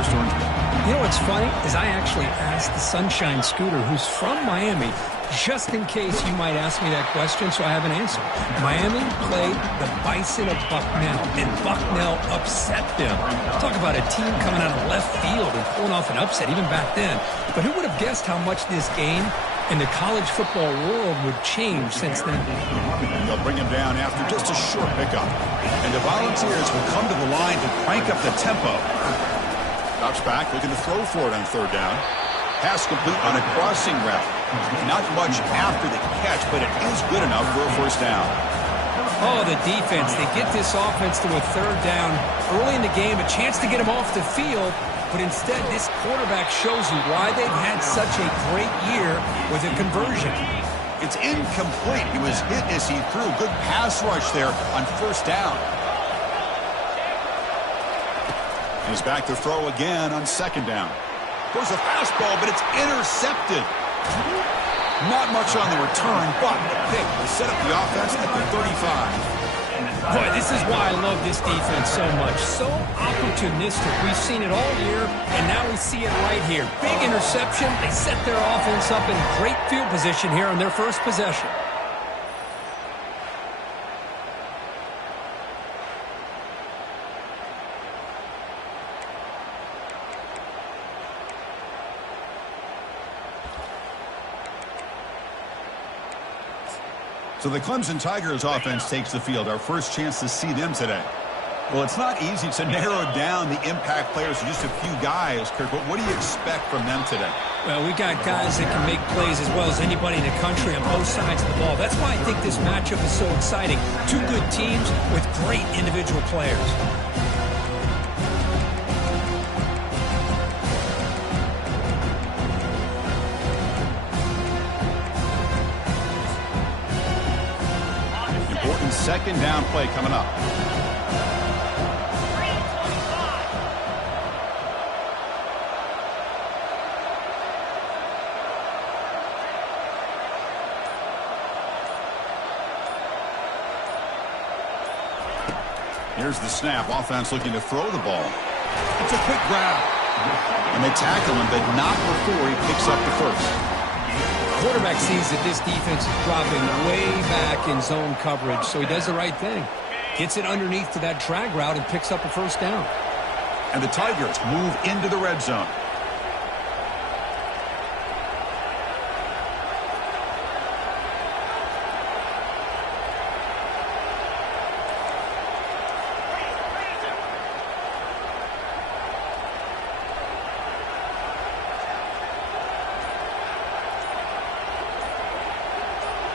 first Orange Bowl. You know what's funny is I actually asked the Sunshine Scooter, who's from Miami, just in case you might ask me that question, so I have an answer. Miami played the Bison of Bucknell, and Bucknell upset them. Talk about a team coming out of left field and pulling off an upset even back then. But who would have guessed how much this game in the college football world would change since then? They'll bring him down after just a short pickup. And the Volunteers will come to the line to crank up the tempo. Drops back, looking to throw for it on third down. Pass complete on a crossing route. Not much after the catch, but it is good enough for a first down. Oh, the defense. They get this offense to a third down early in the game, a chance to get him off the field. But instead, this quarterback shows you why they've had such a great year with a conversion. It's incomplete. He was hit as he threw. Good pass rush there on first down. He's back to throw again on second down. Goes a fastball, but it's intercepted. Not much on the return, but the pick will set up the offense at the 35. Boy, this is why I love this defense so much. So opportunistic. We've seen it all year, and now we see it right here. Big interception. They set their offense up in great field position here on their first possession. So the Clemson Tigers offense takes the field. Our first chance to see them today. Well, it's not easy to narrow down the impact players to just a few guys, Kirk, but what do you expect from them today? Well, we got guys that can make plays as well as anybody in the country on both sides of the ball. That's why I think this matchup is so exciting. Two good teams with great individual players. Second down play coming up. Here's the snap. Offense looking to throw the ball. It's a quick grab. And they tackle him, but not before he picks up the first. Quarterback sees that this defense is dropping way back in zone coverage, so he does the right thing. Gets it underneath to that drag route and picks up a first down. And the Tigers move into the red zone.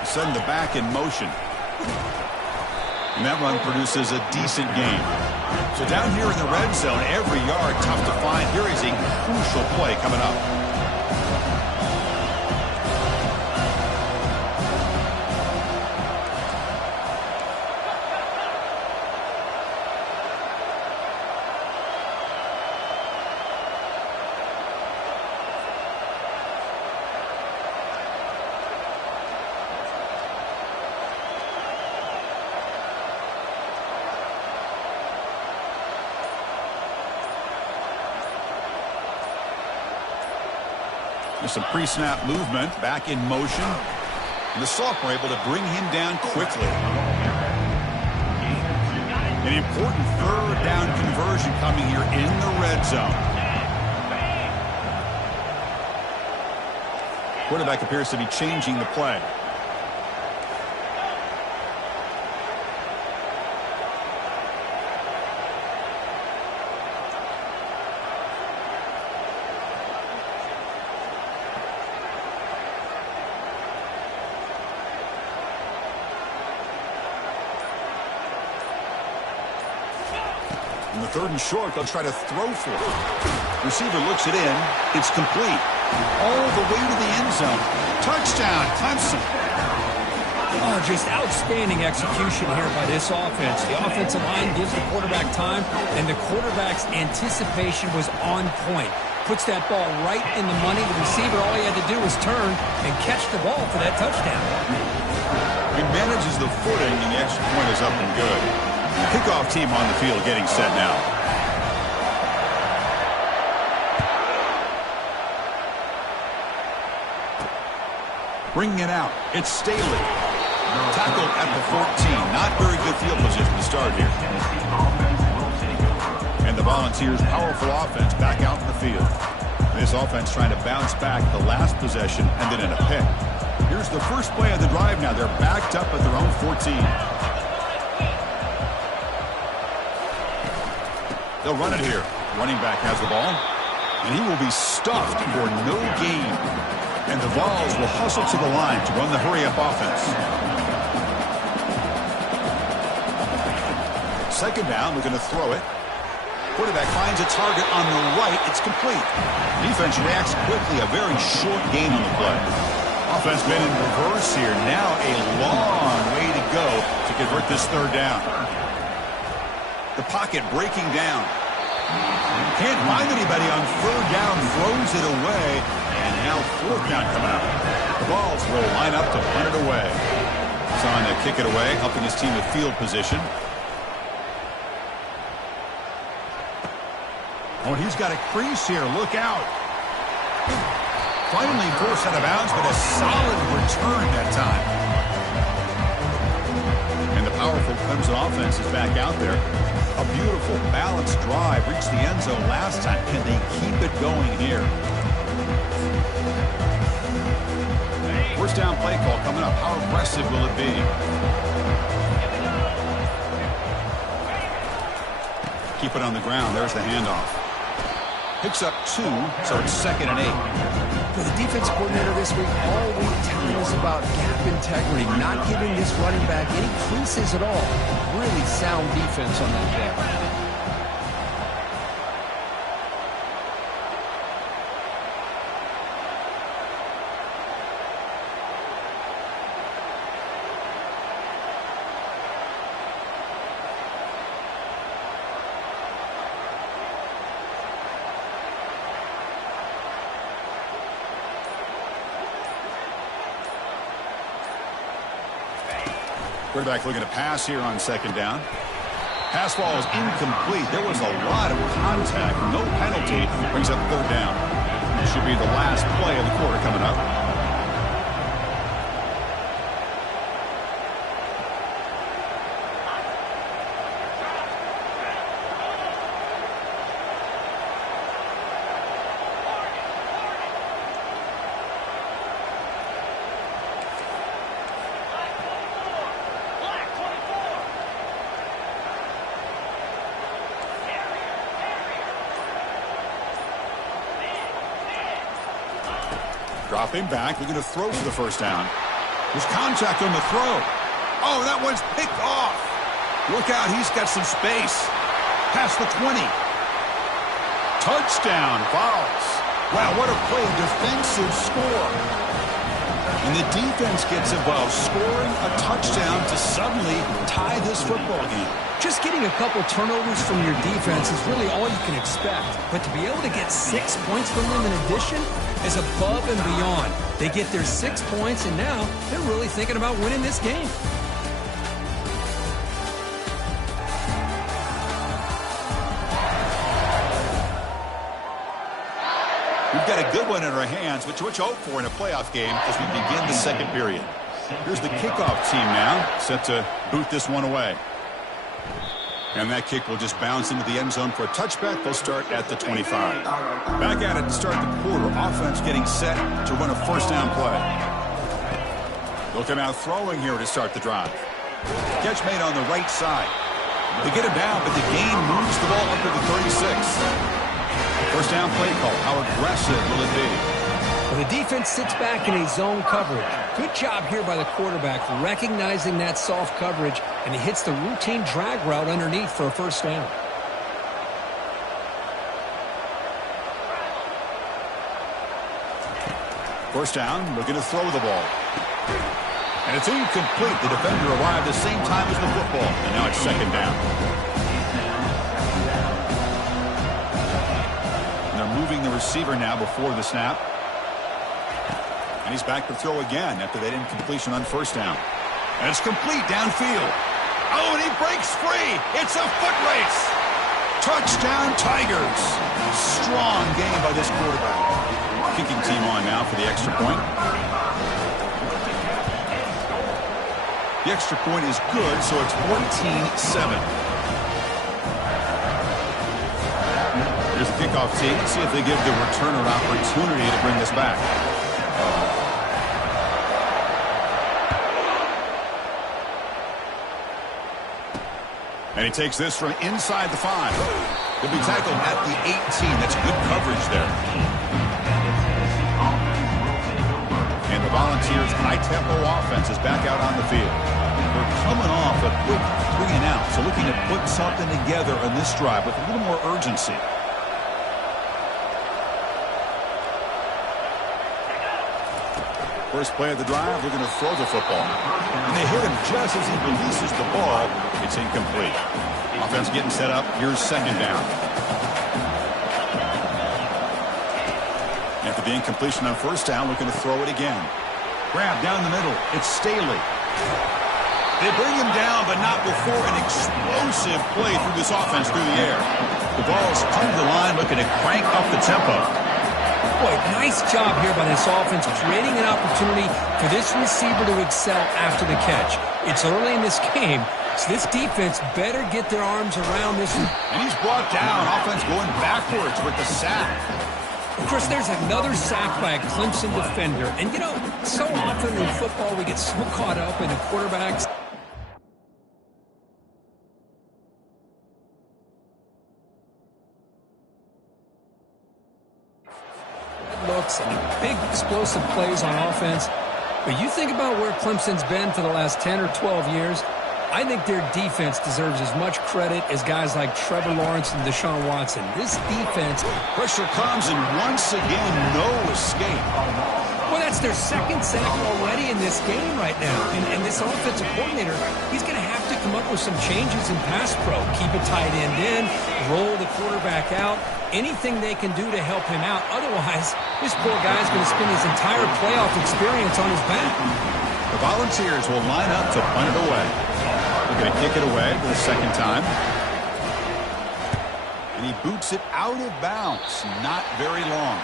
Send the back in motion. And that run produces a decent gain. So down here in the red zone, every yard tough to find. Here is a crucial play coming up. Some pre-snap movement, back in motion. And the sophomore able to bring him down quickly. An important third down conversion coming here in the red zone. Quarterback appears to be changing the play. In the third and short, they'll try to throw for it. Receiver looks it in. It's complete. All the way to the end zone. Touchdown, Clemson. Oh, just outstanding execution here by this offense. The offensive line gives the quarterback time, and the quarterback's anticipation was on point. Puts that ball right in the money. The receiver, all he had to do was turn and catch the ball for that touchdown. He manages the footing, and the extra point is up and good. Kickoff team on the field getting set now. Bringing it out, it's Staley. Tackled at the 14. Not very good field position to start here. And the Volunteers' powerful offense back out in the field. This offense trying to bounce back the last possession and then in a pick. Here's the first play of the drive now. They're backed up at their own 14. They'll run it here. Running back has the ball. And he will be stuffed for no gain. And the Vols will hustle to the line to run the hurry-up offense. Second down, we're going to throw it. Quarterback finds a target on the right. It's complete. Defense reacts quickly. A very short gain on the play. Offense been in reverse here. Now a long way to go to convert this third down. The pocket breaking down. Can't find anybody on third down. Throws it away. And now fourth down coming up. The Vols will line up to punt it away. He's on to kick it away, helping his team with field position. Oh, he's got a crease here. Look out. Finally forced out of bounds, but a solid return that time. And the powerful Clemson offense is back out there. A beautiful, balanced drive. Reached the end zone last time. Can they keep it going here? First down play call coming up. How aggressive will it be? Keep it on the ground. There's the handoff. Picks up 2, so it's 2nd and 8. For the defense coordinator this week, all week telling us about gap integrity, not giving this running back any creases at all. Really sound defense on that play. Quarterback looking to pass here on second down. Pass ball is incomplete. There was a lot of contact. No penalty. Brings up third down. This should be the last play of the quarter coming up. Dropping back, looking to throw for the first down. There's contact on the throw. Oh, that one's picked off. Look out, he's got some space. Past the 20. Touchdown, Vols. Wow, what a play, defensive score. And the defense gets involved, scoring a touchdown to suddenly tie this football game. Just getting a couple turnovers from your defense is really all you can expect. But to be able to get 6 points from them in addition is above and beyond. They get their 6 points, and now they're really thinking about winning this game. We've got a good one in our hands, which hope for in a playoff game as we begin the second period. Here's the kickoff team now, set to boot this one away. And that kick will just bounce into the end zone for a touchback. They'll start at the 25. Back at it to start the quarter. Offense getting set to run a first down play. They'll come out throwing here to start the drive. Catch made on the right side. They get him down, but the gain moves the ball up to the 36. First down play call. How aggressive will it be? Well, the defense sits back in a zone coverage. Good job here by the quarterback recognizing that soft coverage, and he hits the routine drag route underneath for a first down. First down, looking to throw the ball. And it's incomplete. The defender arrived the same time as the football, and now it's second down. And they're moving the receiver now before the snap. And he's back to throw again after that incompletion on first down. And it's complete downfield. Oh, and he breaks free. It's a foot race. Touchdown, Tigers. Strong game by this quarterback. Kicking team on now for the extra point. The extra point is good, so it's 14-7. Here's the kickoff team. Let's see if they give the returner an opportunity to bring this back. And he takes this from inside the 5. He'll be tackled at the 18. That's good coverage there. And the Volunteers' high-tempo offense is back out on the field. We're coming off a quick 3-and-out, so looking to put something together on this drive with a little more urgency. First play of the drive, we're going to throw the football. And they hit him just as he releases the ball. It's incomplete. Offense getting set up. Here's second down. After the incompletion on first down, looking to throw it again. Grab down the middle. It's Staley. They bring him down, but not before an explosive play through this offense through the air. The ball's come to the line, looking to crank up the tempo. Boy, nice job here by this offense, creating an opportunity for this receiver to excel after the catch. It's early in this game, so this defense better get their arms around this. And he's brought down. Offense going backwards with the sack. Of course, there's another sack by a Clemson defender. And, you know, so often in football we get so caught up in the quarterbacks. Looks and big explosive plays on offense. But you think about where Clemson's been for the last 10 or 12 years, I think their defense deserves as much credit as guys like Trevor Lawrence and Deshaun Watson. This defense... Pressure comes, and once again, no escape. Well, that's their second sack already in this game right now. And this offensive coordinator, he's going to have to come up with some changes in pass pro. Keep a tight end in, roll the quarterback out, anything they can do to help him out. Otherwise, this poor guy's going to spend his entire playoff experience on his back. The Volunteers will line up to punt it away. They're going to kick it away for the second time. And he boots it out of bounds. Not very long.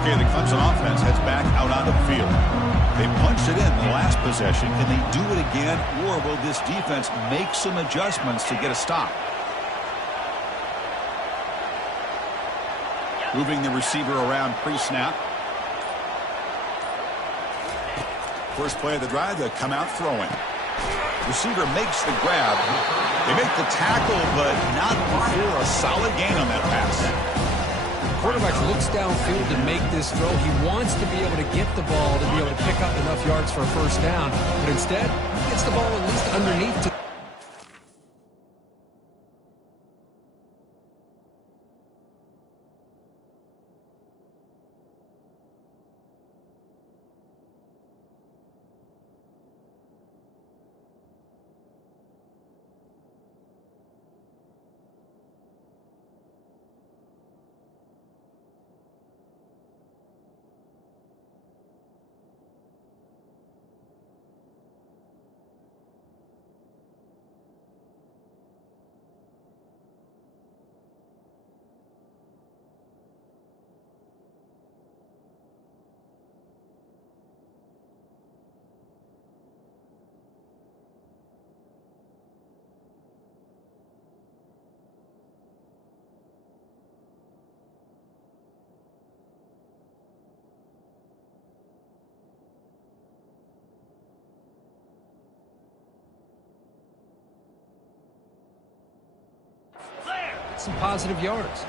Okay, the Clemson offense heads back out onto the field. They punched it in the last possession. Can they do it again, or will this defense make some adjustments to get a stop? Moving the receiver around pre-snap. First play of the drive, they come out throwing. Receiver makes the grab. They make the tackle, but not before a solid gain on that pass. Quarterback looks downfield to make this throw. He wants to be able to get the ball to be able to pick up enough yards for a first down, but instead, he gets the ball at least underneath to... some positive yards.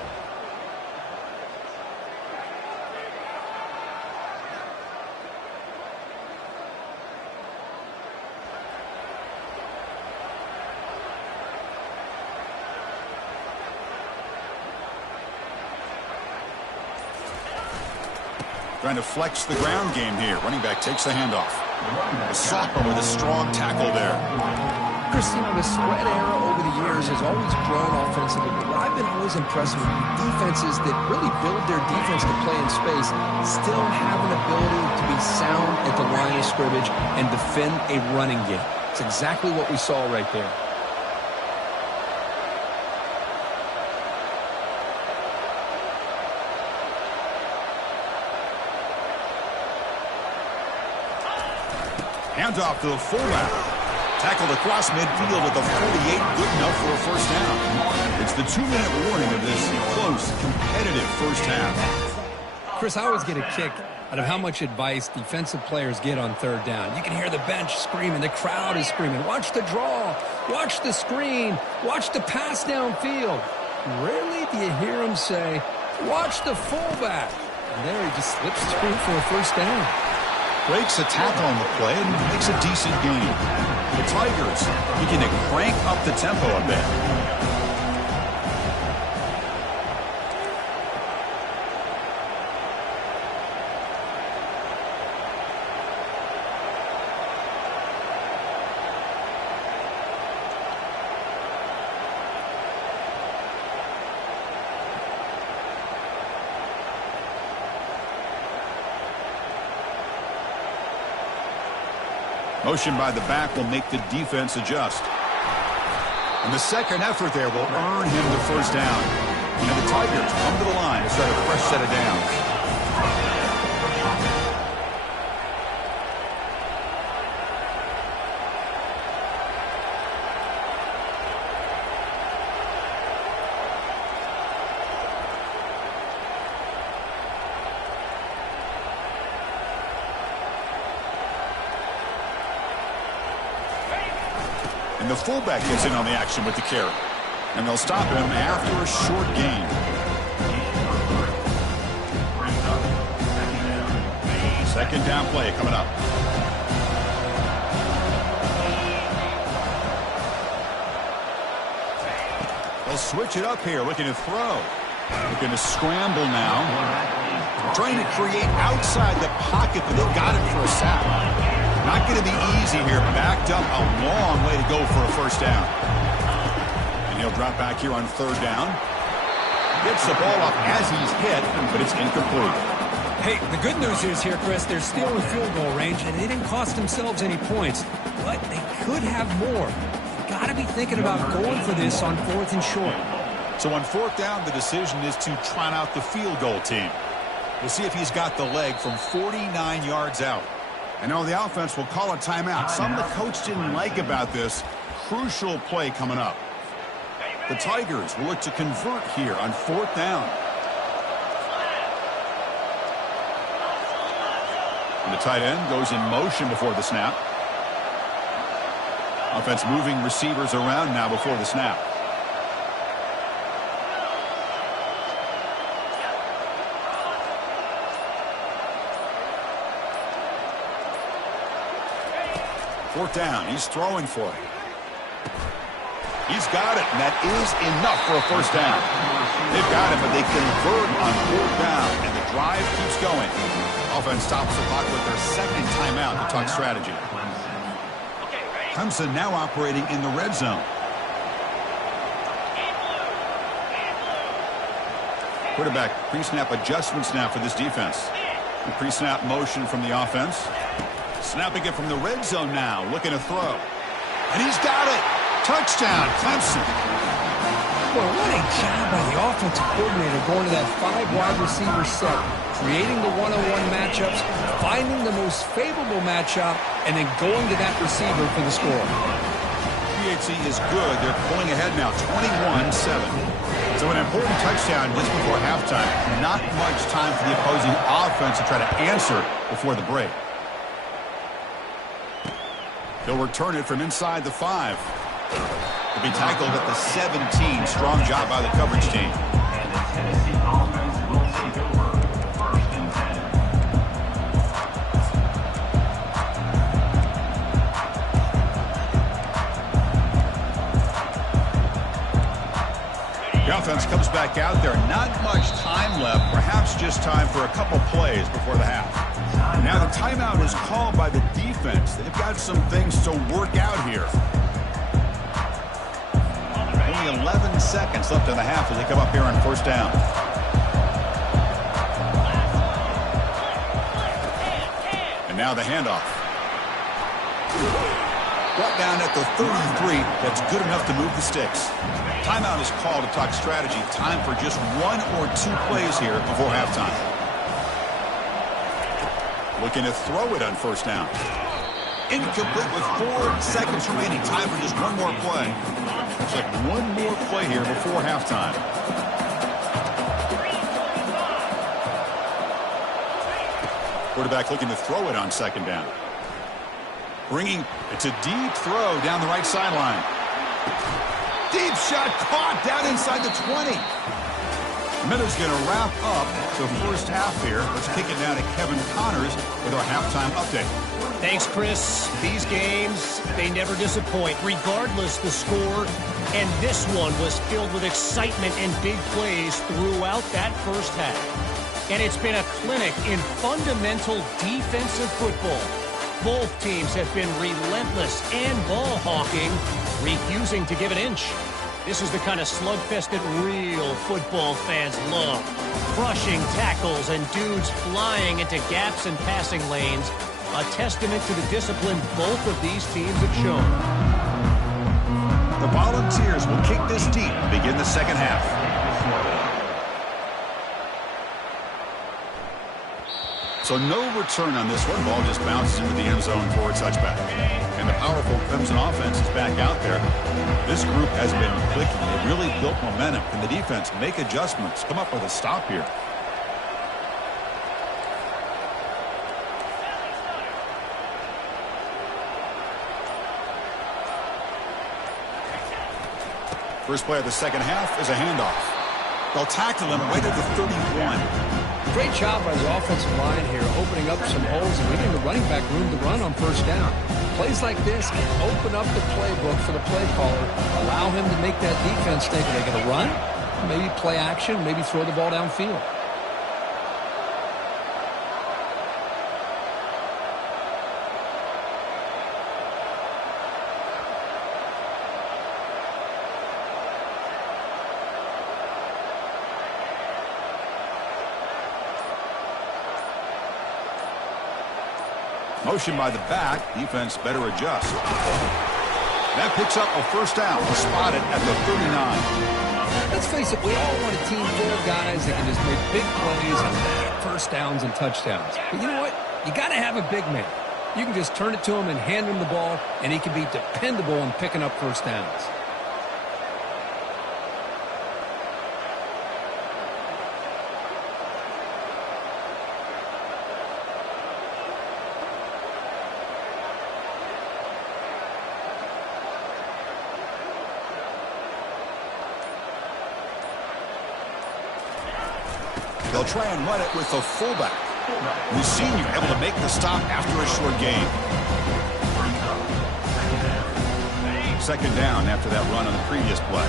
Trying to flex the ground game here. Running back takes the handoff. A sophomore with a strong tackle there. Chris, you know, the spread era over the years has always grown offensively, but what I've been always impressed with defenses that really build their defense to play in space still have an ability to be sound at the line of scrimmage and defend a running game. It's exactly what we saw right there. Handoff to the fullback. Tackled across midfield at the 48, good enough for a first down. It's the 2-minute warning of this close, competitive first half. Chris, I always get a kick out of how much advice defensive players get on third down. You can hear the bench screaming, the crowd is screaming, watch the draw, watch the screen, watch the pass downfield. Rarely do you hear them say, watch the fullback. And there he just slips through for a first down. Breaks a tackle on the play and makes a decent gain. The Tigers begin to crank up the tempo a bit. Motion by the back will make the defense adjust. And the second effort there will earn him the first down. And the Tigers come to the line to start a fresh set of downs. And the fullback gets in on the action with the carry. And they'll stop him after a short gain. Second down play coming up. They'll switch it up here, looking to throw. Looking to scramble now. Trying to create outside the pocket, but they've got him for a sack. Not going to be easy here. Backed up a long way to go for a first down. And he'll drop back here on third down. Gets the ball up as he's hit, but it's incomplete. Hey, the good news is here, Chris, they're still in field goal range, and they didn't cost themselves any points. But they could have more. Got to be thinking about going for this on 4th and short. So on 4th down, the decision is to trot out the field goal team. We'll see if he's got the leg from 49 yards out. And now the offense will call a timeout. Something the coach didn't like about this. Crucial play coming up. The Tigers will look to convert here on 4th down. And the tight end goes in motion before the snap. Offense moving receivers around now before the snap. Fourth down. He's throwing for it. He's got it, and that is enough for a first down. They've got it, but they convert on 4th down, and the drive keeps going. Offense stops the clock with their second timeout to talk strategy. Clemson now operating in the red zone. Quarterback pre-snap adjustments now for this defense. The pre-snap motion from the offense. Snapping it from the red zone now, looking to throw. And he's got it. Touchdown, Clemson. Well, what a job by the offensive coordinator going to that 5-wide receiver set, creating the one-on-one matchups, finding the most favorable matchup, and then going to that receiver for the score. PHC is good. They're pulling ahead now, 21-7. So an important touchdown just before halftime. Not much time for the opposing offense to try to answer before the break. They'll return it from inside the 5. They'll be tackled at the 17. Strong job by the coverage team. The offense comes back out there. Not much time left. Perhaps just time for a couple plays before the half. Now the timeout is called by the defense. They've got some things to work out here. Only 11 seconds left in the half as they come up here on first down. And now the handoff. Brought down at the 33. That's good enough to move the sticks. Timeout is called to talk strategy. Time for just 1 or 2 plays here before halftime. Looking to throw it on first down. Incomplete with 4 seconds remaining. Time for just one more play. Looks like one more play here before halftime. Quarterback looking to throw it on second down. It's a deep throw down the right sideline. Deep shot caught down inside the 20. Minutes going to wrap up the first half here. Let's kick it down to Kevin Connors with our halftime update. Thanks, Chris. These games, they never disappoint, regardless the score. And this one was filled with excitement and big plays throughout that first half. And it's been a clinic in fundamental defensive football. Both teams have been relentless and ball hawking, refusing to give an inch. This is the kind of slugfest that real football fans love. Crushing tackles and dudes flying into gaps and passing lanes. A testament to the discipline both of these teams have shown. The Volunteers will kick this deep and begin the second half. So no return on this one. Ball just bounces into the end zone for a touchback. And the powerful Clemson offense is back out there. This group has been clicking. They really built momentum. Can the defense make adjustments? Come up with a stop here. First play of the second half is a handoff. They'll tackle him right at the 31. Great job by the offensive line here, opening up some holes and giving the running back room to run on first down. Plays like this can open up the playbook for the play caller, allow him to make that defense think, are they going to run? Maybe play action, maybe throw the ball downfield. Motion by the back. Defense better adjust. That picks up a first down. Spotted at the 39. Let's face it, we all want a team full of guys that can just make big plays and get first downs and touchdowns. But you know what? You got to have a big man. You can just turn it to him and hand him the ball, and he can be dependable in picking up first downs. They'll try and run it with the fullback. The senior able to make the stop after a short gain. Second down after that run on the previous play.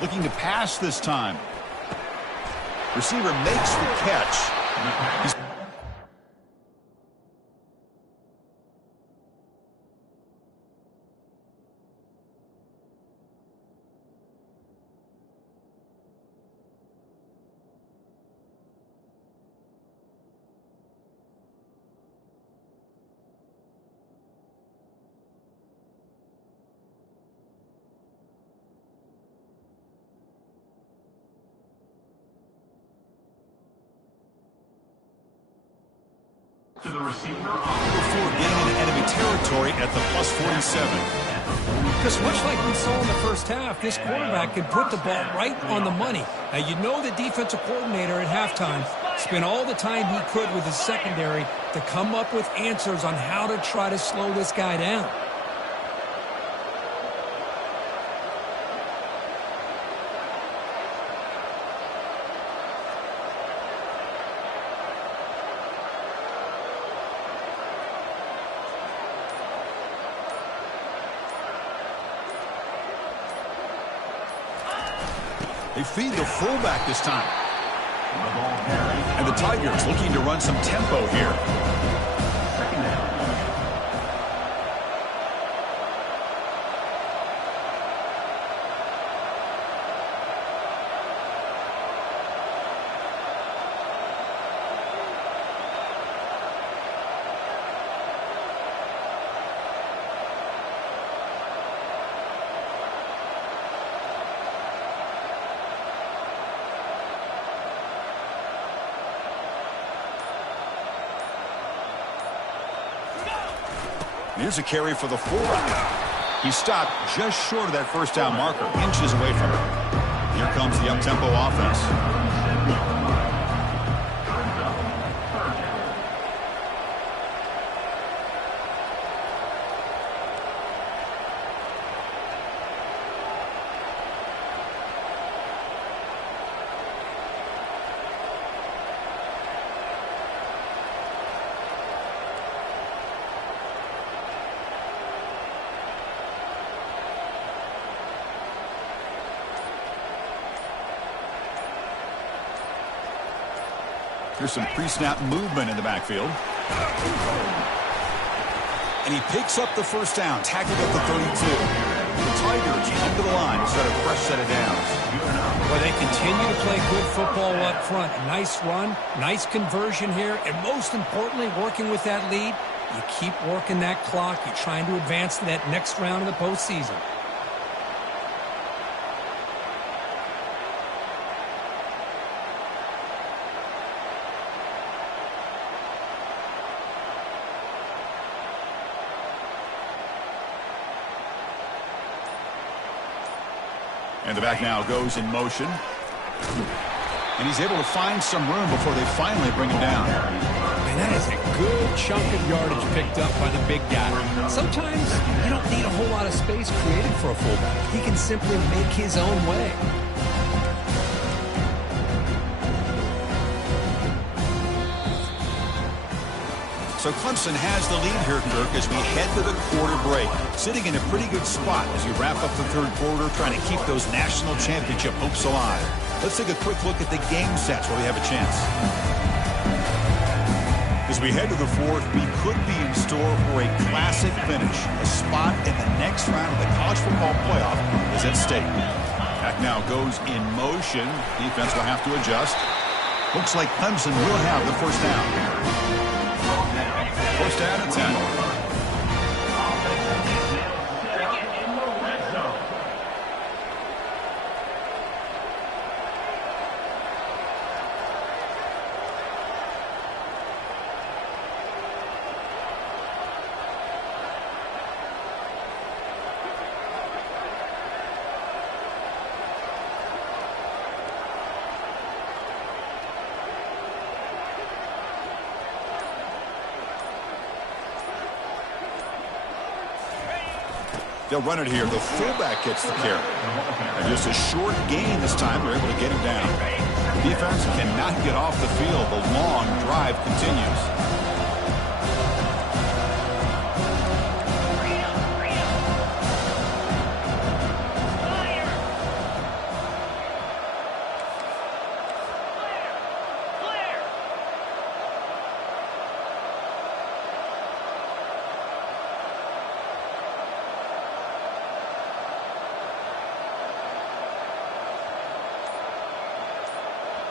Looking to pass this time. Receiver makes the catch. To the receiver before getting into enemy territory at the plus 47. Because much like we saw in the first half, this quarterback can put the ball right on the money. Now, you know the defensive coordinator at halftime spent all the time he could with his secondary to come up with answers on how to try to slow this guy down. They feed the fullback this time. And the Tigers looking to run some tempo here. Here's a carry for the 4. He stopped just short of that first down marker, inches away from it. Here comes the up-tempo offense. Here's some pre-snap movement in the backfield. And he picks up the first down, tackled at the 32. The Tigers come to the line to start a fresh set of downs. Well, they continue to play good football up front. A nice run, nice conversion here, and most importantly, working with that lead, you keep working that clock. You're trying to advance to that next round of the postseason. And the back now goes in motion. And he's able to find some room before they finally bring him down. And that is a good chunk of yardage picked up by the big guy. Sometimes you don't need a whole lot of space created for a fullback. He can simply make his own way. So Clemson has the lead here, Kirk, as we head to the quarter break. Sitting in a pretty good spot as you wrap up the third quarter, trying to keep those national championship hopes alive. Let's take a quick look at the game sets where we have a chance. As we head to the fourth, we could be in store for a classic finish. A spot in the next round of the college football playoff is at stake. Back now goes in motion. Defense will have to adjust. Looks like Clemson will have the first down. First down and 10. They'll run it here. The fullback gets the carry. And just a short gain this time. They're able to get him down. The defense cannot get off the field. The long drive continues.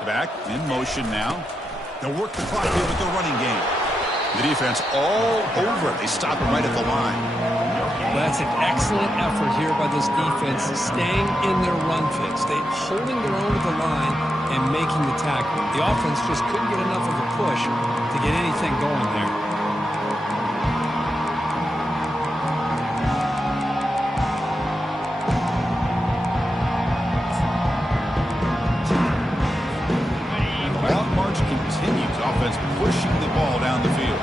Back in motion now. They'll work the clock here with the running game. The defense all over it. They stop him right at the line. Well, that's an excellent effort here by this defense, staying in their run fix. They holding their own at the line and making the tackle. The offense just couldn't get enough of a push to get anything going there. Pushing the ball down the field.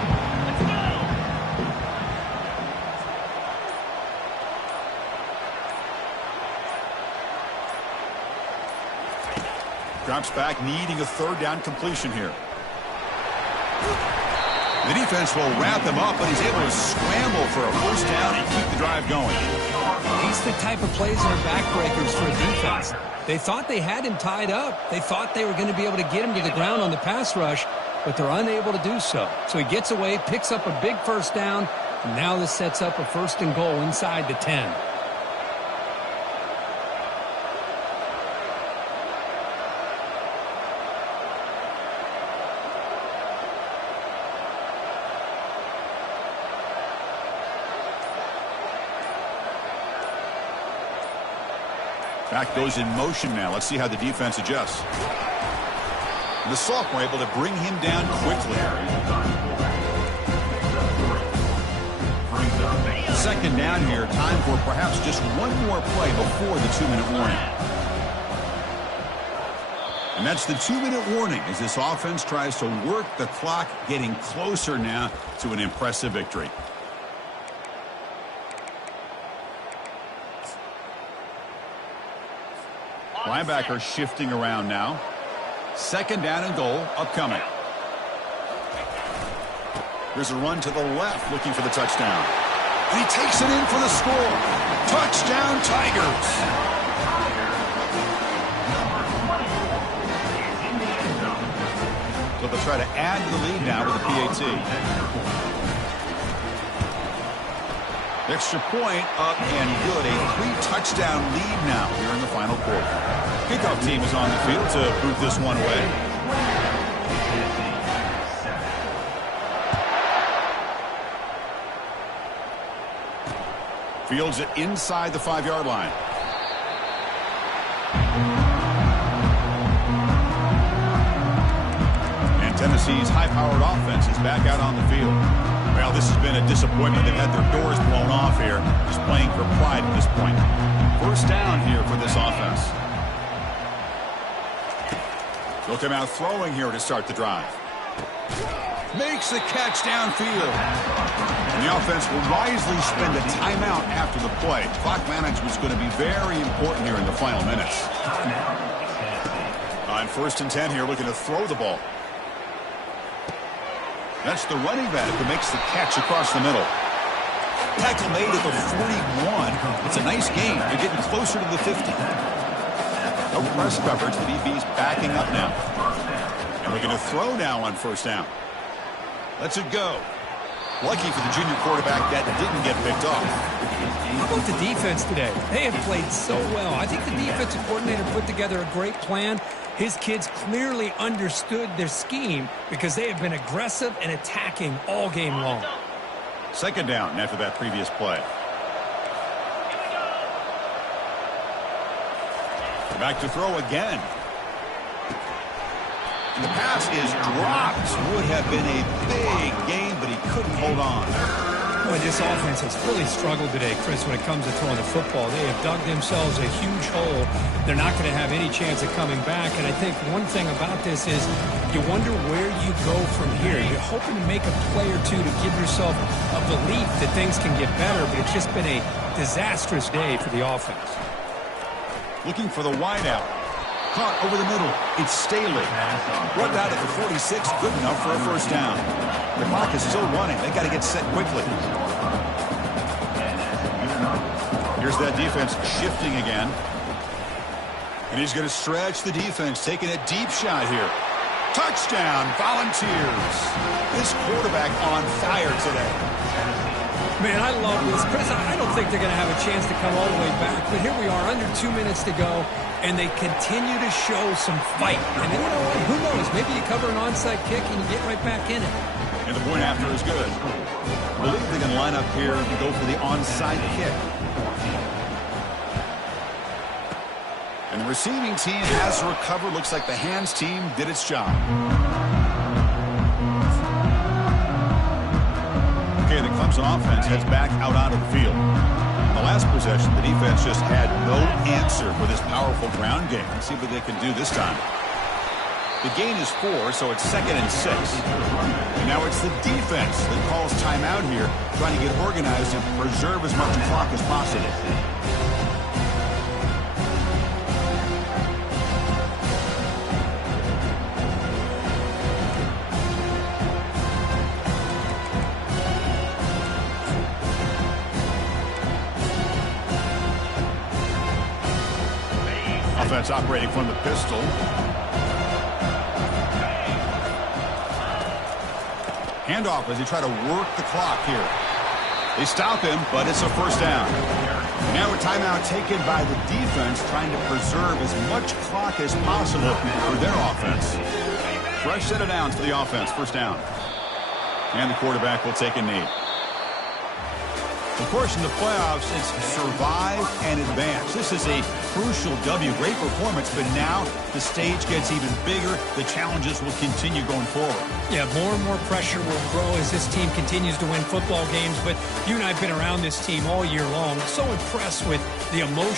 Drops back, needing a third down completion here. The defense will wrap him up, but he's able to scramble for a first down and keep the drive going. These are the type of plays that are backbreakers for a defense. They thought they had him tied up. They thought they were going to be able to get him to the ground on the pass rush, but they're unable to do so. So he gets away, picks up a big first down, and now this sets up a 1st and goal inside the 10. Back goes in motion now. Let's see how the defense adjusts. The sophomore able to bring him down quickly. brings up Second down here. Time for perhaps just one more play before the 2-minute warning. And that's the 2-minute warning as this offense tries to work the clock, getting closer now to an impressive victory. Linebacker shifting around now. Second down and goal upcoming. Here's a run to the left looking for the touchdown. And he takes it in for the score. Touchdown Tigers. So they'll try to add to the lead now with a PAT. Extra point up and good. A 3-touchdown lead now here in the final quarter. Kickoff team is on the field to boot this one away. Fields it inside the 5-yard line. And Tennessee's high-powered offense is back out on the field. Well, this has been a disappointment. They've had their doors blown off here, just playing for pride at this point. First down here for this offense. They'll come out throwing here to start the drive. Makes the catch downfield. And the offense will wisely spend a timeout after the play. Clock management is going to be very important here in the final minutes. On 1st and 10 here, looking to throw the ball. That's the running back who makes the catch across the middle. Tackle made at the 41. It's a nice game. They're getting closer to the 50. No press coverage. The DB's backing up now. And we're going to throw now on 1st down. Lets it go. Lucky for the junior quarterback that didn't get picked off. How about the defense today? They have played so well. I think the defensive coordinator put together a great plan. His kids clearly understood their scheme because they have been aggressive and attacking all game long. Second down after that previous play. Back to throw again. And the pass is dropped. Would have been a big game, but he couldn't hold on. Boy, this offense has really struggled today, Chris, when it comes to throwing the football. They have dug themselves a huge hole. They're not going to have any chance of coming back. And I think one thing about this is you wonder where you go from here. You're hoping to make a play or two to give yourself a belief that things can get better, but it's just been a disastrous day for the offense. Looking for the wideout. Caught over the middle. It's Staley. Run out at the 46. Good enough for a first down. The clock is still running. They got to get set quickly. Here's that defense shifting again. And he's going to stretch the defense, taking a deep shot here. Touchdown, Volunteers. This quarterback on fire today. Man, I love this. Chris, I don't think they're going to have a chance to come all the way back, but here we are, under 2 minutes to go, and they continue to show some fight. And you know what? Who knows? Maybe you cover an onside kick and you get right back in it. And the point after is good. I believe they can line up here and go for the onside kick. And the receiving team has recovered. Looks like the hands team did its job. Okay, the Clemson offense heads back out onto the field. In the last possession, the defense just had no answer for this powerful ground game. Let's see what they can do this time. The gain is 4, so it's 2nd and 6. And now it's the defense that calls timeout here, trying to get organized and preserve as much clock as possible. Offense operating from the pistol. Handoff as they try to work the clock here. They stop him, but it's a first down. Now a timeout taken by the defense, trying to preserve as much clock as possible for their offense. Fresh set of downs for the offense. First down. And the quarterback will take a knee. Of course, in the playoffs, it's survive and advance. This is a crucial W. Great performance, but now the stage gets even bigger. The challenges will continue going forward. Yeah, more and more pressure will grow as this team continues to win football games. But you and I have been around this team all year long. So impressed with the emotion